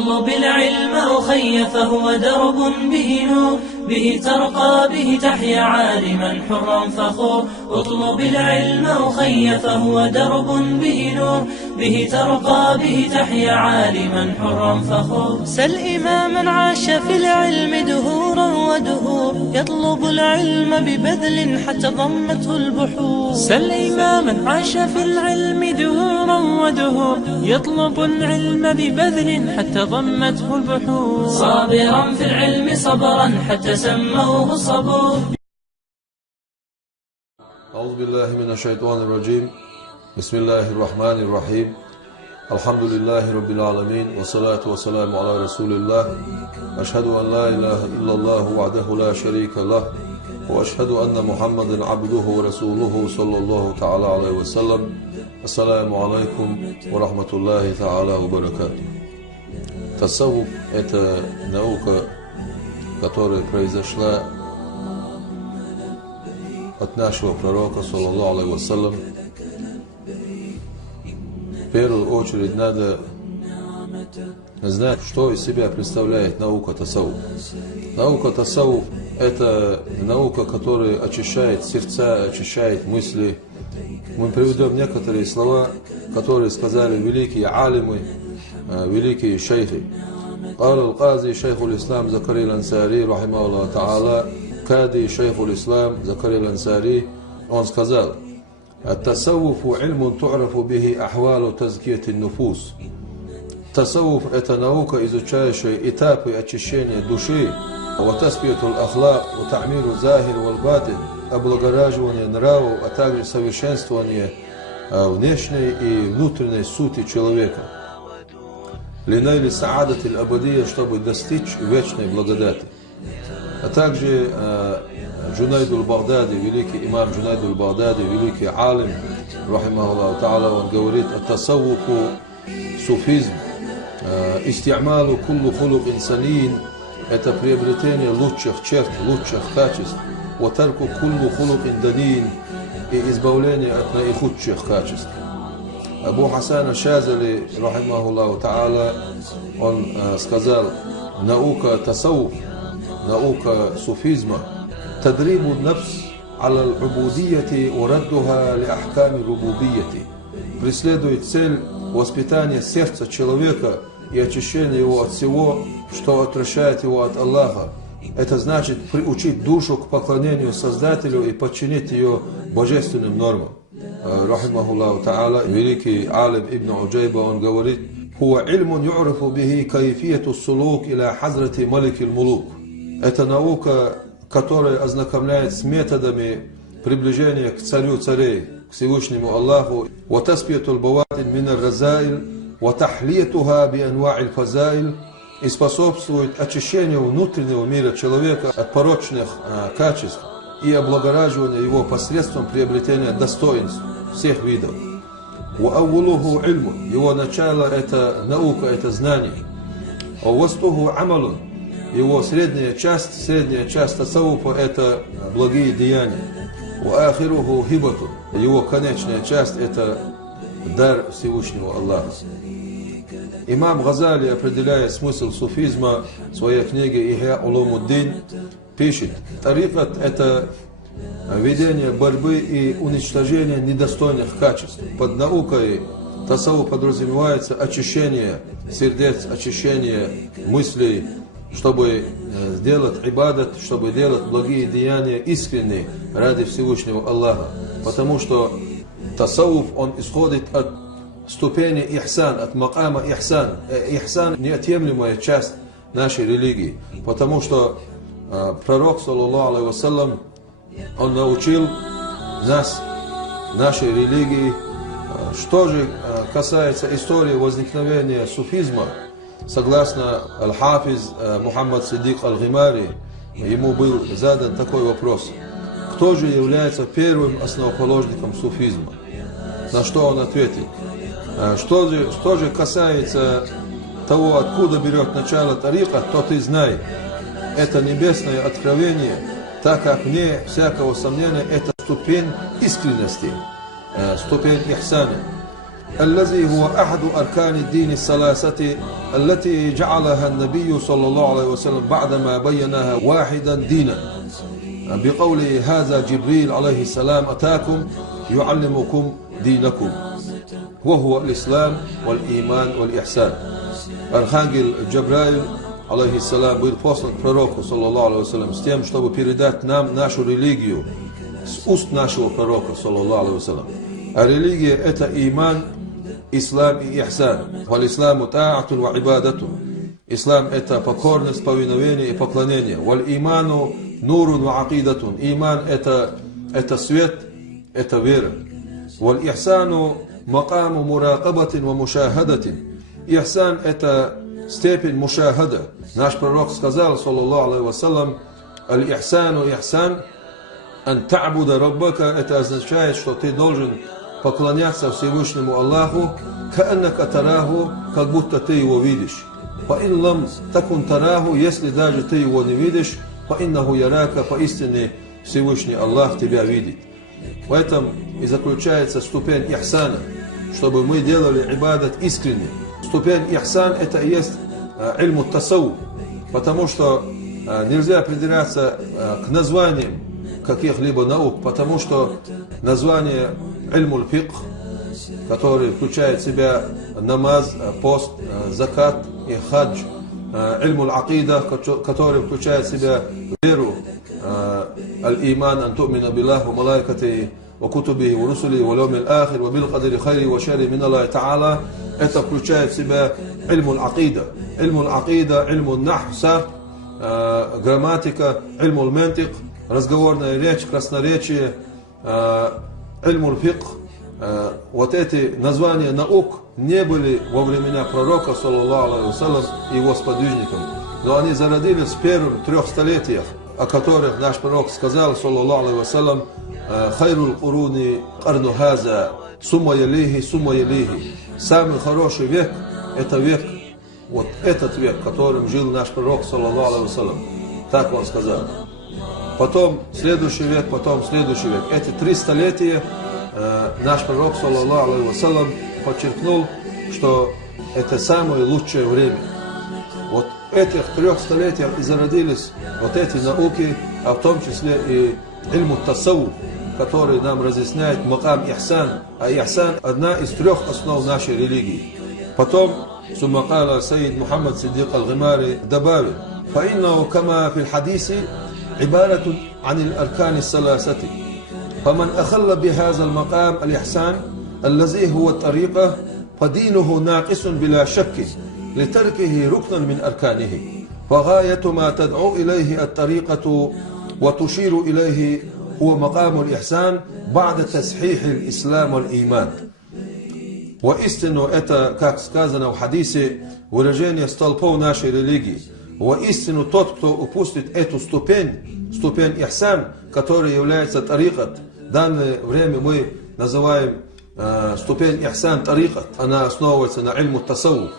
اطلب العلم أخي فهو درب به نور، به ترقى به تحيا عالما حرا فخور. اطلب العلم أخي فهو درب به نور، به ترقى به تحيا عالما حرا فخور. سل إماما عاش في العلم دهورا ودهور، يطلب العلم ببذل حتى ضمته البحور. سل إماما عاش في العلم دهورا ودهور، يطلب العلم ببذل حتى ضمته البحور. صابرا في العلم صبرا حتى سموه الصبور. أعوذ بالله من الشيطان الرجيم. بسم الله الرحمن الرحيم. الحمد لله رب العالمين، والصلاة والسلام على رسول الله. أشهد أن لا إله إلا الله وحده لا شريك له، وأشهد أن محمدا عبده ورسوله صلى الله تعالى عليه وسلم. السلام عليكم ورحمة الله تعالى وبركاته. Tasawuf – это наука, которая произошла от нашего пророка, саллаллаху алейхи вассалям. В первую очередь надо знать, что из себя представляет наука тасаввуф. Наука тасаввуф – это наука, которая очищает сердца, очищает мысли. Мы приведем некоторые слова, которые сказали великие алимы, великие шейхи. قال القاضي شيخ الإسلام زكريا الأنصاري رحمه الله تعالى, кади шейх الإسلام زكريا الأنصاري, он сказал: التصوف علم تعرف به أحوال تزكية النفوس. Tasawwuf – это наука, изучающая этапы очищения души, وتسبية الأخلاق وتعمير الظاهر والباطن, облагораживание нравов, а также совершенствование внешней и внутренней сути человека. Линайли саадат аль-абадия, чтобы достичь вечной благодати. А также Джунайд аль-Багдади, великий имам Джунайд аль-Багдади, великий алим, рахимахуллаху та'аля, он говорит: «Ат-тасаввуфу суфизм, исти'малу куллу хулук инсанин», это приобретение лучших черт, лучших качеств, «Ватарку куллу хулук инданин», и избавление от наихудших качеств. Абу Хасан Шазали, рахимахуллаху та'аля, он сказал: наука тасаввуф, наука суфизма, тадрибу нафс аля аль-убудияти ва раддуха ли ахками рубубияти, преследует цель воспитания сердца человека и очищения его от всего, что отвращает его от Аллаха. Это значит приучить душу к поклонению Создателю и подчинить ее божественным нормам. Рахимахуллаху та'аля, великий алим Ибн Уджайба, он говорит: «Хуа ильмун ю'рафу бихи кайфияту сулук иля хазрати малики аль-мулук». Это наука, которая ознакомляет с методами приближения к царю царей, к Всевышнему Аллаху. «Ва тасбияту аль-баватин мин аль-разаиль, ва тахлиятуха би анва'иль фазаиль», и способствует очищению внутреннего мира человека от порочных качеств и облагораживанию его посредством приобретения достоинств всех видов. «Уаввулуху ильму», его начало – это наука, это знание. «Вастуху амалун», его средняя часть тасаввуфа – это благие деяния. «Уахируху хибату», его конечная часть – это дар Всевышнего Аллаха. Имам Газали, определяя смысл суфизма в своей книге «Ихья улумуддин», пишет: тарикат – это ведение борьбы и уничтожение недостойных качеств. Под наукой тасаввуф подразумевается очищение сердец, очищение мыслей, чтобы сделать ибадат, чтобы делать благие деяния искренние ради Всевышнего Аллаха. Потому что тасаввуф, он исходит от ступени ихсан, от макама ихсан. Ихсан – неотъемлемая часть нашей религии, потому что пророк, саллаллаху алейхи вассалям, он научил нас нашей религии. Что же касается истории возникновения суфизма, согласно аль-Хафиз Мухаммад Сиддик аль-Гимари, ему был задан такой вопрос: кто же является первым основоположником суфизма? На что он ответил: что же касается того, откуда берет начало тарика, то ты знай, это небесное откровение, так как вне всякого сомнения это ступень искренности, ступень ихсана. الذي هو أحد أركان الدين الثلاثة التي جعلها النبي صلى الله عليه وسلم بعدما بينها واحدا دينا بقوله هذا جبريل عليه السلام أتاكم يعلمكم دينكم وهو الإسلام والإيمان والإحسان. Архангел Джабраил алейхиссалам был послан к пророку саллаллаху алейхи вассалям с тем, чтобы передать нам нашу религию с уст нашего пророка саллаллаху алейхи вассалям. А религия это иман, ислам и ихсан. Валь исламу таатун ва ибадатун. Ислам это покорность, повиновение и поклонение. Валь иману нурун ва акидатун. Иман это свет, это вера. Валь ихсану макаму муракабатин ва мушахадатин. Ихсан это степень мушахада. Наш пророк сказал, саллаллаху алейхи вассалям, аль-ихсану ихсан, ан та'буда раббака, это означает, что ты должен поклоняться Всевышнему Аллаху, кааннака тараху, как будто ты его видишь. Фаин лам такун тараху, если даже ты его не видишь, фаиннаху ярака, поистине Всевышний Аллах тебя видит. В этом и заключается ступень ихсана, чтобы мы делали ибадат искренне. Ступень ихсан это и есть ильму тасауф, потому что нельзя придираться к названиям каких-либо наук, потому что название ильму фикх, который включает в себя намаз, пост, закат и хадж, ильму акида, который включает в себя веру, аль-иман, ан ту'мина биллахи ва малайкатихи ва кутубихи ва русулихи ва льяумил ахир ва бил кадри хайри ва шарри мин Аллахи та'аля. Это включает в себя ильму акида, ильму нахса, грамматика, ильму ментик, разговорная речь, красноречие, ильму фикх. Вот эти названия наук не были во времена пророка, саллаллаху алейхи вассалям, и его сподвижников, но они зародились в первых 3 столетиях, о которых наш пророк сказал, саллаллаху алейхи вассалям, хайрул куруни карну хаза, сумма ялихи. Самый хороший век это век, вот этот век, в котором жил наш пророк, саллаллаху алейхи вассалям. Так он сказал. Потом следующий век, потом следующий век. Эти 3 столетия наш пророк, саллаллаху алейхи вассалям, подчеркнул, что это самое лучшее время. Вот этих 3 столетиях и зародились вот эти науки, а в том числе и ильму тасауф, который нам разъясняет макам ихсан. А ихсан одна из 3 основ нашей религии. Потом суммакала Саид Мухаммад Сиддик Аль-Гимари добавил: فإنه كما في الحديث عبارة عن الأركان الثلاثة فمن أخل بهذا المقام الإحسان الذي هو الطريقة فدينه ناقص بلا شك لتركه ركنا من أركانه فغاية ما تدعو إليه الطريقة وتشير إليه هو مقام الإحسان بعد تصحيح الإسلام والإيمان. Воистину это, как сказано в хадисе, выражение столпов нашей религии. Воистину тот, кто упустит эту ступень ихсан, которая является тарикат. В данное время мы называем ступень ихсан тарикат. Она основывается на ильму тасауф.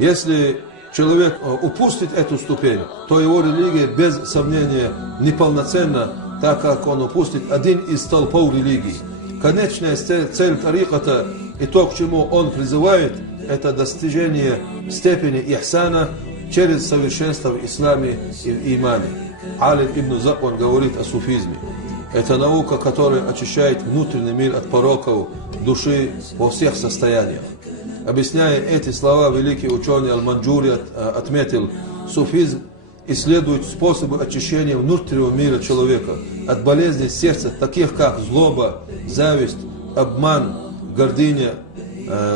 Если человек упустит эту ступень, то его религия без сомнения неполноценна, так как он упустит один из столпов религии. Конечная цель тариката и то, к чему он призывает, это достижение степени ихсана через совершенство в исламе и в имане. Алим ибн Заб, он говорит о суфизме. Это наука, которая очищает внутренний мир от пороков души во всех состояниях. Объясняя эти слова, великий ученый Аль-Манджури отметил: суфизм исследует способы очищения внутреннего мира человека от болезней сердца, таких как злоба, зависть, обман, гордыня,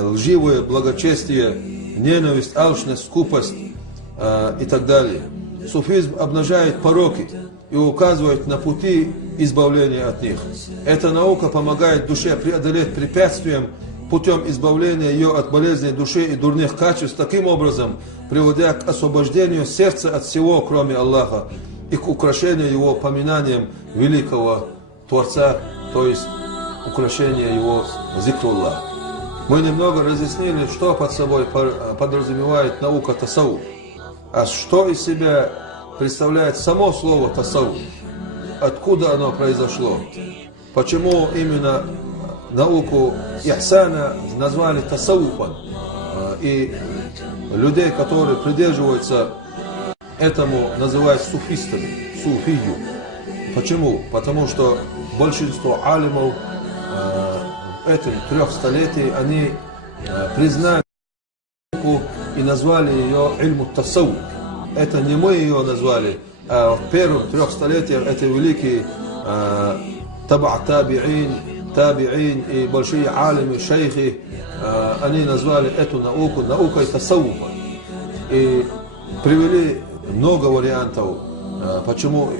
лживое благочестие, ненависть, алчность, скупость и так далее. Суфизм обнажает пороки и указывает на пути избавления от них. Эта наука помогает душе преодолеть препятствия путем избавления ее от болезней души и дурных качеств, таким образом приводя к освобождению сердца от всего, кроме Аллаха, и к украшению его поминанием великого Творца, то есть украшение его зикруллах. Мы немного разъяснили, что под собой подразумевает наука тасауф, а что из себя представляет само слово тасауф, откуда оно произошло, почему именно науку ихсана назвали тасауфан. И людей, которые придерживаются этому, называют суфистами, суфию. Почему? Потому что большинство алимов этих 3 столетий, они признали и назвали ее ильму тасауф. Это не мы ее назвали, а в первых 3 столетиях это великие таби'ин и большие алимы, шейхи, они назвали эту науку наукой тасауфа. И привели много вариантов, почему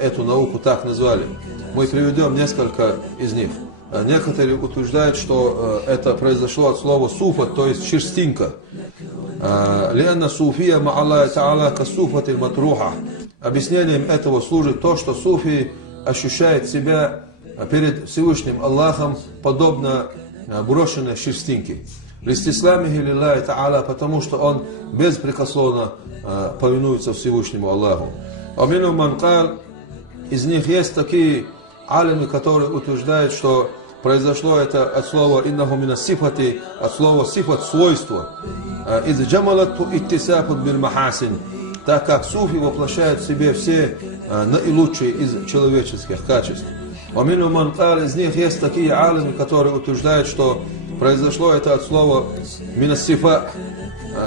эту науку так назвали. Мы приведем несколько из них. Некоторые утверждают, что это произошло от слова суфа, то есть шерстинка. Лианна суфия ма Аллахи та'аля касуфати матруха. Объяснением этого служит то, что суфи ощущает себя перед Всевышним Аллахом подобно брошенной шерстинке. Листисламихи лиллахи та'аля, потому что он беспрекословно повинуется Всевышнему Аллаху. Амину манкал, из них есть такие алимы, которые утверждают, что произошло это от слова иннаху мина сифати, от слова сифат, свойство. Из джамалату иттисафут бил махасин, так как суфи воплощают в себе все наилучшие из человеческих качеств. Амину манкал, из них есть такие алимы, которые утверждают, что произошло это от слова мина сифа,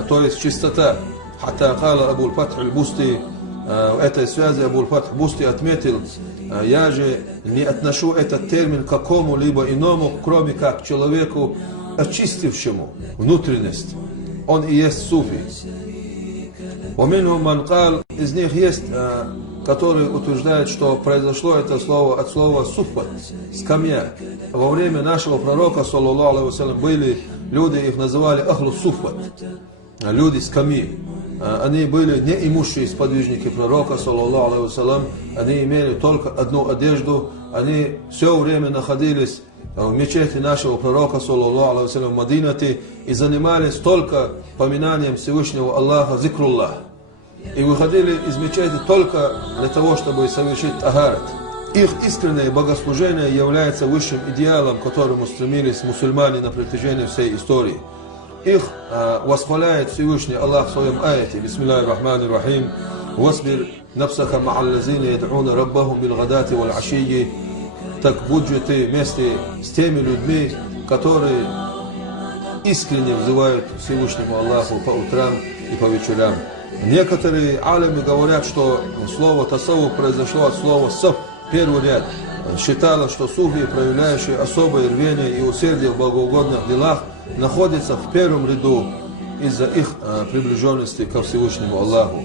то есть чистота. Хатта кала Абу аль-Фатх аль-Бусти, в этой связи Абу аль-Фатх Бусти отметил: я же не отношу этот термин к какому-либо иному, кроме как человеку, очистившему внутренность. Он и есть суфи. Из них есть, которые утверждают, что произошло это слово от слова суфат, скамья. Во время нашего пророка, саллаллаху алейхи вассалям, были люди, их называли ахлу суфат, люди скамьи. Они были неимущие сподвижники пророка, саллаллаху алейхи вассалям, они имели только одну одежду, они все время находились в мечети нашего пророка, саллаллаху алейхи вассалям, в Мадинате, и занимались только поминанием Всевышнего Аллаха, зикруллах. И выходили из мечети только для того, чтобы совершить тахарат. Их искреннее богослужение является высшим идеалом, к которому стремились мусульмане на протяжении всей истории. Их восхваляет Всевышний Аллах в своем аяте: Бисмиллахир рахманир рахим, «Васбир нафсаха ма'аллазина яд'уна раббахум билгадати валь ашийи». Так будь же ты вместе с теми людьми, которые искренне взывают Всевышнему Аллаху по утрам и по вечерам. Некоторые алимы говорят, что слово тасаввуф произошло от слова саф, первый ряд. Считалось, что суфи, проявляющие особое рвение и усердие в богоугодных делах, находятся в первом ряду из-за их приближенности ко Всевышнему Аллаху.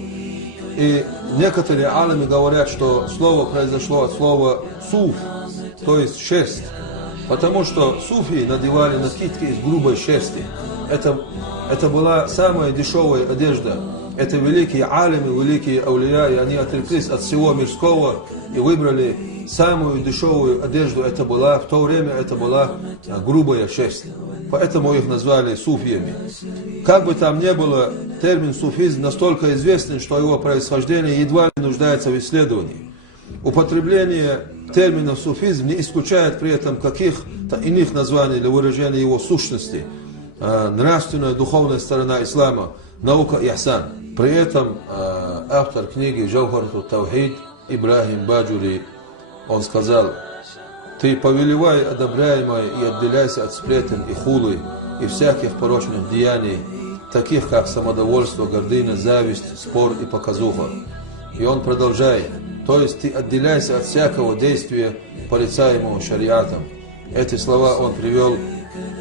И некоторые алимы говорят, что слово произошло от слова суф, то есть шерсть, потому что суфи надевали накидки из грубой шерсти. Это была самая дешевая одежда. Это великие алимы, великие аулия, и они отреклись от всего мирского и выбрали самую дешевую одежду. Это была, в то время это была грубая шерсть. Поэтому их назвали суфиями. Как бы там ни было, термин суфизм настолько известен, что его происхождение едва ли нуждается в исследовании. Употребление термина суфизм не исключает при этом каких-то иных названий для выражения его сущности. Нравственная, духовная сторона ислама, наука ихсан. При этом автор книги Джавхаратут Тавхид Ибрахим Баджури, он сказал: ты повелевай одобряемое и отделяйся от сплетен и хулы и всяких порочных деяний, таких как самодовольство, гордыня, зависть, спор и показуха. И он продолжает: то есть ты отделяйся от всякого действия, порицаемого шариатом. Эти слова он привел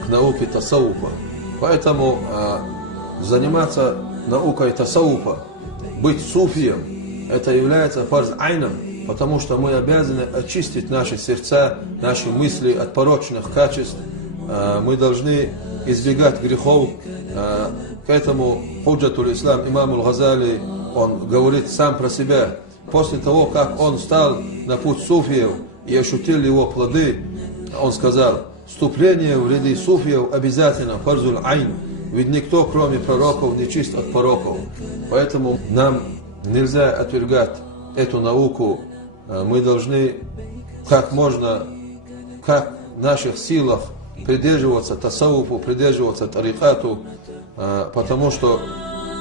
к науке тасауфа. Поэтому заниматься наукой тасауфа, быть суфием, это является фарз айном, потому что мы обязаны очистить наши сердца, наши мысли от порочных качеств. Мы должны избегать грехов. К этому худжатуль ислам имам аль-Газали, он говорит сам про себя. После того, как он стал на путь суфиев и ощутил его плоды, он сказал: вступление в ряды суфиев обязательно фарзуль айн, ведь никто, кроме пророков, не чист от пороков. Поэтому нам нельзя отвергать эту науку. Мы должны как в наших силах придерживаться тасауфу, придерживаться тарикату, потому что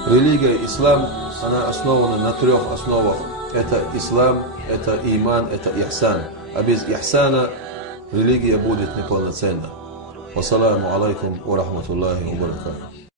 религия ислам, она основана на 3 основах. Это ислам, это иман, это ихсан. А без ихсана религия будет неполноценна. Вассаламу алейкум ва рахматуллахи ва баракатух.